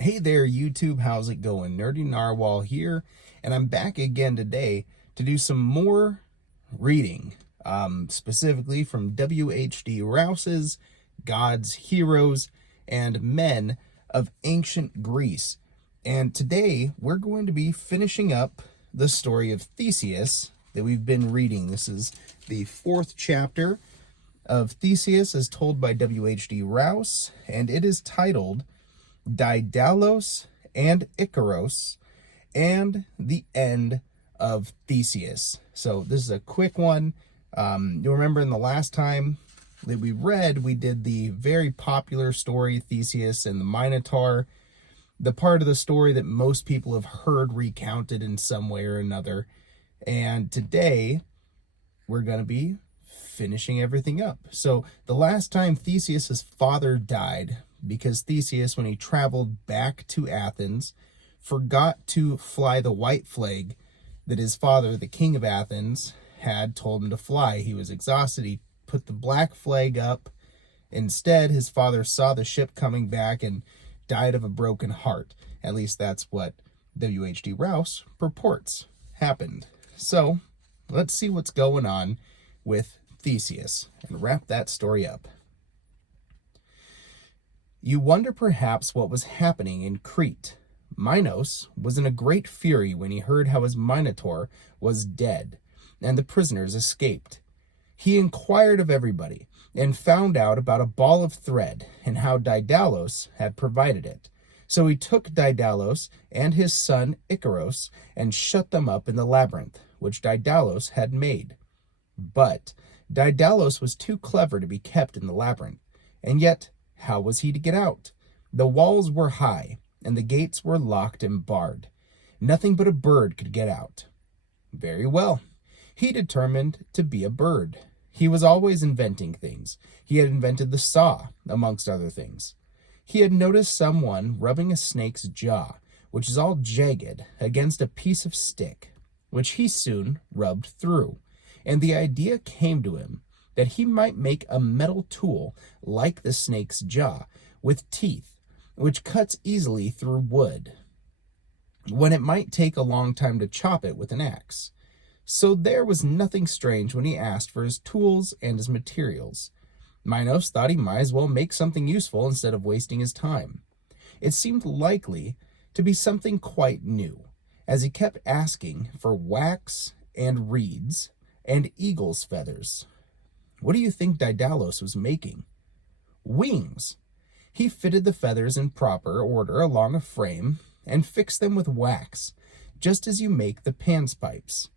Hey there, YouTube. How's it going? Nerdy Narwhal here, and I'm back again today to do some more reading, specifically from WHD Rouse's Gods, Heroes, and Men of Ancient Greece. And today we're going to be finishing up the story of Theseus that we've been reading. This is the fourth chapter of Theseus as told by WHD Rouse, and it is titled Daedalus and Icaros and the End of Theseus. So this is a quick one. You'll remember in the last time that we read, we did the very popular story, Theseus and the Minotaur, the part of the story that most people have heard recounted in some way or another. And today, we're going to be finishing everything up. So the last time Theseus's father died, because Theseus, when he traveled back to Athens, forgot to fly the white flag that his father, the king of Athens, had told him to fly. He was exhausted. He put the black flag up. Instead, his father saw the ship coming back and died of a broken heart. At least that's what WHD Rouse purports happened. So let's see what's going on with Theseus and wrap that story up. You wonder perhaps what was happening in Crete. Minos was in a great fury when he heard how his Minotaur was dead and the prisoners escaped. He inquired of everybody and found out about a ball of thread and how Daedalus had provided it. So he took Daedalus and his son Icaros and shut them up in the labyrinth, which Daedalus had made. But Daedalus was too clever to be kept in the labyrinth, and yet how was he to get out? The walls were high, and the gates were locked and barred. Nothing but a bird could get out. Very well. He determined to be a bird. He was always inventing things. He had invented the saw, amongst other things. He had noticed someone rubbing a snake's jaw, which is all jagged, against a piece of stick, which he soon rubbed through. And the idea came to him that he might make a metal tool like the snake's jaw, with teeth, which cuts easily through wood, when it might take a long time to chop it with an axe. So there was nothing strange when he asked for his tools and his materials. Minos thought he might as well make something useful instead of wasting his time. It seemed likely to be something quite new, as he kept asking for wax and reeds and eagle's feathers. What do you think Daedalus was making? Wings. He fitted the feathers in proper order along a frame and fixed them with wax, just as you make the panspipes.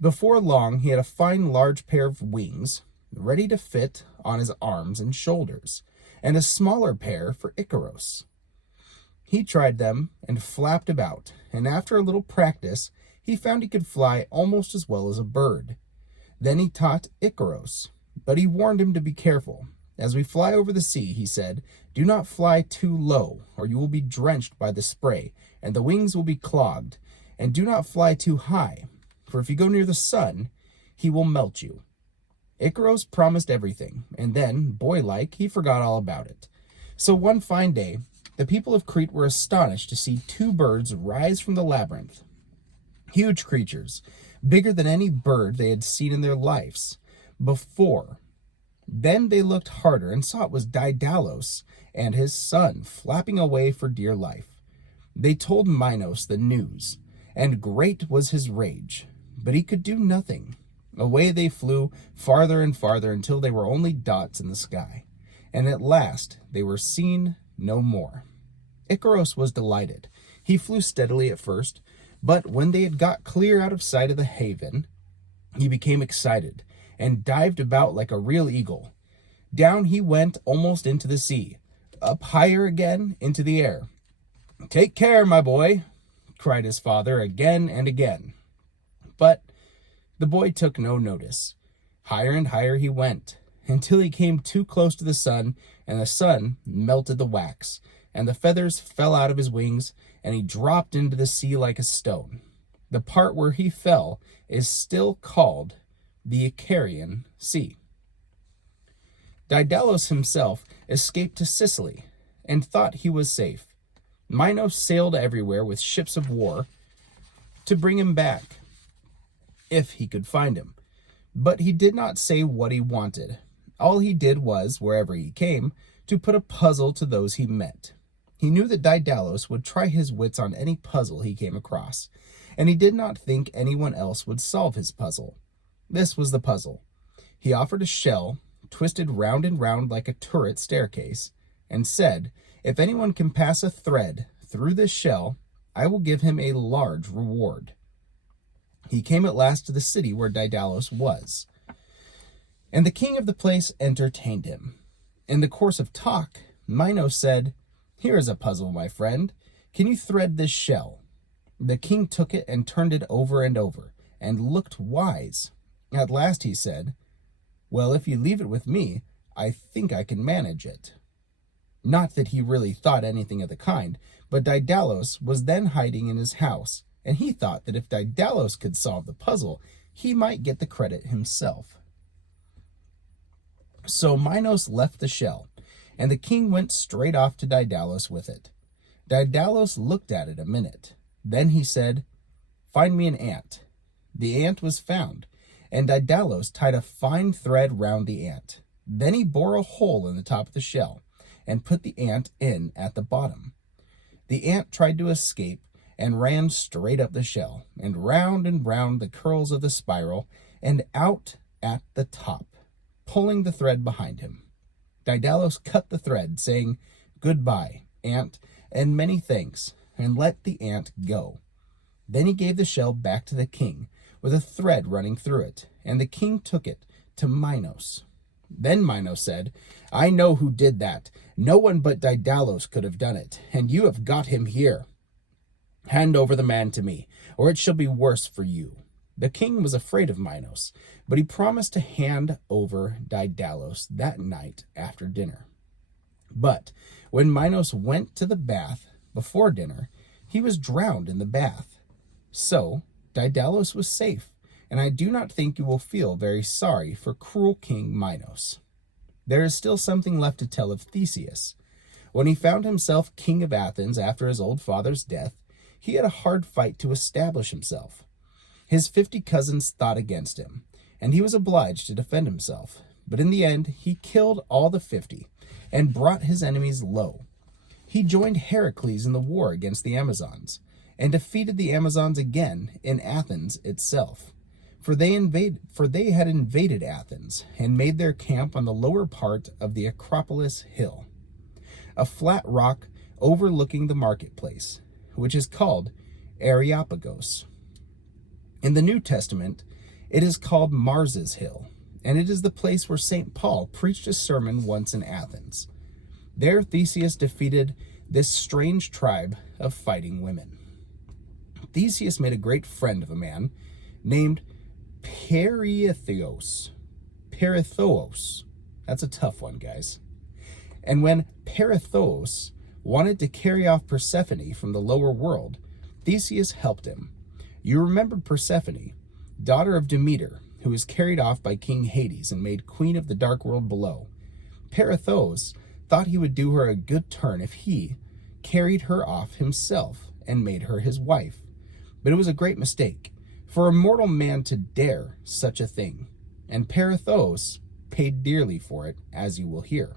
Before long, he had a fine large pair of wings ready to fit on his arms and shoulders, and a smaller pair for Icaros. He tried them and flapped about, and after a little practice, he found he could fly almost as well as a bird. Then he taught Icaros, but he warned him to be careful. As we fly over the sea, he said, do not fly too low, or you will be drenched by the spray, and the wings will be clogged. And do not fly too high, for if you go near the sun, he will melt you. Icaros promised everything, and then, boy-like, he forgot all about it. So one fine day, the people of Crete were astonished to see two birds rise from the labyrinth. Huge creatures, bigger than any bird they had seen in their lives before. Then they looked harder and saw it was Daedalus and his son flapping away for dear life. They told Minos the news, and great was his rage, but he could do nothing. Away they flew farther and farther until they were only dots in the sky, and at last they were seen no more. Icaros was delighted. He flew steadily at first, but when they had got clear out of sight of the haven, he became excited and dived about like a real eagle. Down he went almost into the sea, up higher again into the air. Take care, my boy, cried his father again and again. But the boy took no notice. Higher and higher he went, until he came too close to the sun, and the sun melted the wax, and the feathers fell out of his wings, and he dropped into the sea like a stone. The part where he fell is still called the Icarian Sea. Daedalus himself escaped to Sicily and thought he was safe. Minos sailed everywhere with ships of war to bring him back, if he could find him. But he did not say what he wanted. All he did was, wherever he came, to put a puzzle to those he met. He knew that Daedalus would try his wits on any puzzle he came across, and he did not think anyone else would solve his puzzle. This was the puzzle. He offered a shell, twisted round and round like a turret staircase, and said, "If anyone can pass a thread through this shell, I will give him a large reward." He came at last to the city where Daedalus was, and the king of the place entertained him. In the course of talk, Minos said, "Here is a puzzle, my friend. Can you thread this shell?" The king took it and turned it over and over, and looked wise. At last he said, "Well, if you leave it with me, I think I can manage it." Not that he really thought anything of the kind, but Daedalus was then hiding in his house, and he thought that if Daedalus could solve the puzzle, he might get the credit himself. So Minos left the shell, and the king went straight off to Daedalus with it. Daedalus looked at it a minute. Then he said, "Find me an ant." The ant was found, and Daedalus tied a fine thread round the ant. Then he bored a hole in the top of the shell, and put the ant in at the bottom. The ant tried to escape, and ran straight up the shell, and round the curls of the spiral, and out at the top, pulling the thread behind him. Daedalus cut the thread, saying, "Goodbye, ant, and many thanks," and let the ant go. Then he gave the shell back to the king, with a thread running through it, and the king took it to Minos. Then Minos said, "I know who did that. No one but Daedalus could have done it, and you have got him here. Hand over the man to me, or it shall be worse for you." The king was afraid of Minos, but he promised to hand over Daedalus that night after dinner. But when Minos went to the bath before dinner, he was drowned in the bath. So Daedalus was safe, and I do not think you will feel very sorry for cruel King Minos. There is still something left to tell of Theseus. When he found himself king of Athens after his old father's death, he had a hard fight to establish himself. His 50 cousins thought against him, and he was obliged to defend himself. But in the end, he killed all the 50 and brought his enemies low. He joined Heracles in the war against the Amazons, and defeated the Amazons again in Athens itself. For they had invaded Athens and made their camp on the lower part of the Acropolis hill, a flat rock overlooking the marketplace, which is called Areopagus. In the New Testament, it is called Mars's Hill, and it is the place where St. Paul preached a sermon once in Athens. There Theseus defeated this strange tribe of fighting women. Theseus made a great friend of a man named Perithous. That's a tough one, guys. And when Perithous wanted to carry off Persephone from the lower world, Theseus helped him. You remember Persephone, daughter of Demeter, who was carried off by King Hades and made queen of the dark world below. Perithous thought he would do her a good turn if he carried her off himself and made her his wife. But it was a great mistake for a mortal man to dare such a thing, and Perithous paid dearly for it, as you will hear.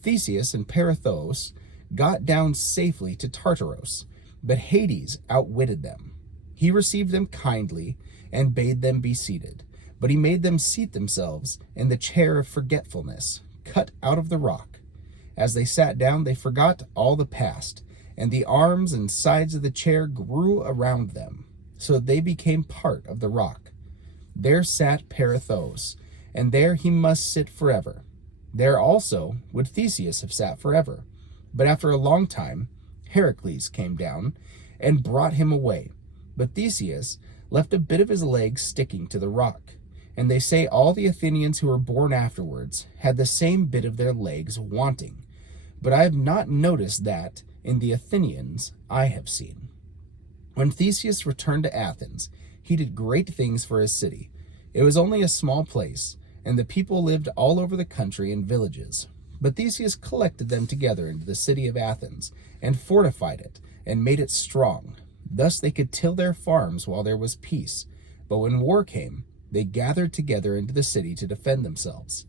Theseus and Perithous got down safely to Tartarus, but Hades outwitted them. He received them kindly and bade them be seated, but he made them seat themselves in the chair of forgetfulness, cut out of the rock. As they sat down, they forgot all the past, and the arms and sides of the chair grew around them, so that they became part of the rock. There sat Perithous, and there he must sit forever. There also would Theseus have sat forever. But after a long time, Heracles came down and brought him away. But Theseus left a bit of his leg sticking to the rock. And they say all the Athenians who were born afterwards had the same bit of their legs wanting. But I have not noticed that in the Athenians I have seen. When Theseus returned to Athens, he did great things for his city. It was only a small place, and the people lived all over the country in villages. But Theseus collected them together into the city of Athens, and fortified it, and made it strong. Thus they could till their farms while there was peace. But when war came, they gathered together into the city to defend themselves.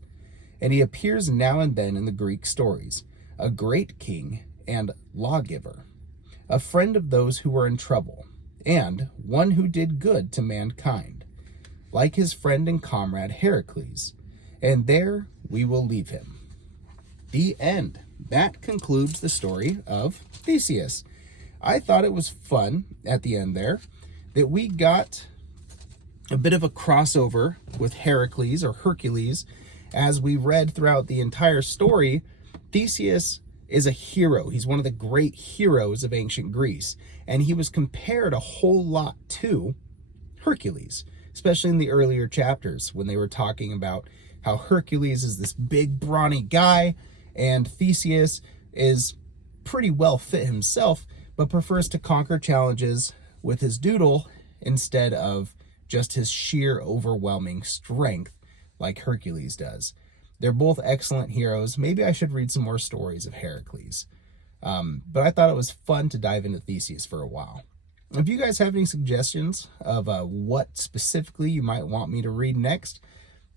And he appears now and then in the Greek stories, a great king and lawgiver, a friend of those who were in trouble, and one who did good to mankind, like his friend and comrade Heracles. And there we will leave him. The end. That concludes the story of Theseus. I thought it was fun at the end there that we got a bit of a crossover with Heracles or Hercules. As we read throughout the entire story, Theseus is a hero. He's one of the great heroes of ancient Greece, and he was compared a whole lot to Hercules, especially in the earlier chapters when they were talking about how Hercules is this big, brawny guy, and Theseus is pretty well fit himself, but prefers to conquer challenges with his doodle instead of just his sheer overwhelming strength like Hercules does. They're both excellent heroes. Maybe I should read some more stories of Heracles. But I thought it was fun to dive into Theseus for a while. If you guys have any suggestions of what specifically you might want me to read next,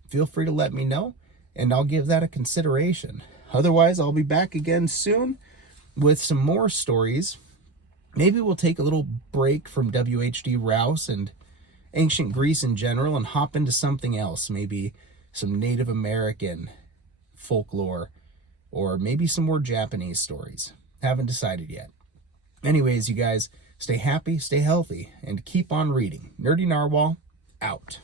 feel free to let me know, and I'll give that a consideration. Otherwise, I'll be back again soon with some more stories. Maybe we'll take a little break from WHD Rouse and ancient Greece in general and hop into something else, maybe some Native American folklore, or maybe some more Japanese stories. Haven't decided yet. Anyways, you guys, stay happy, stay healthy, and keep on reading. Nerdy Narwhal, out.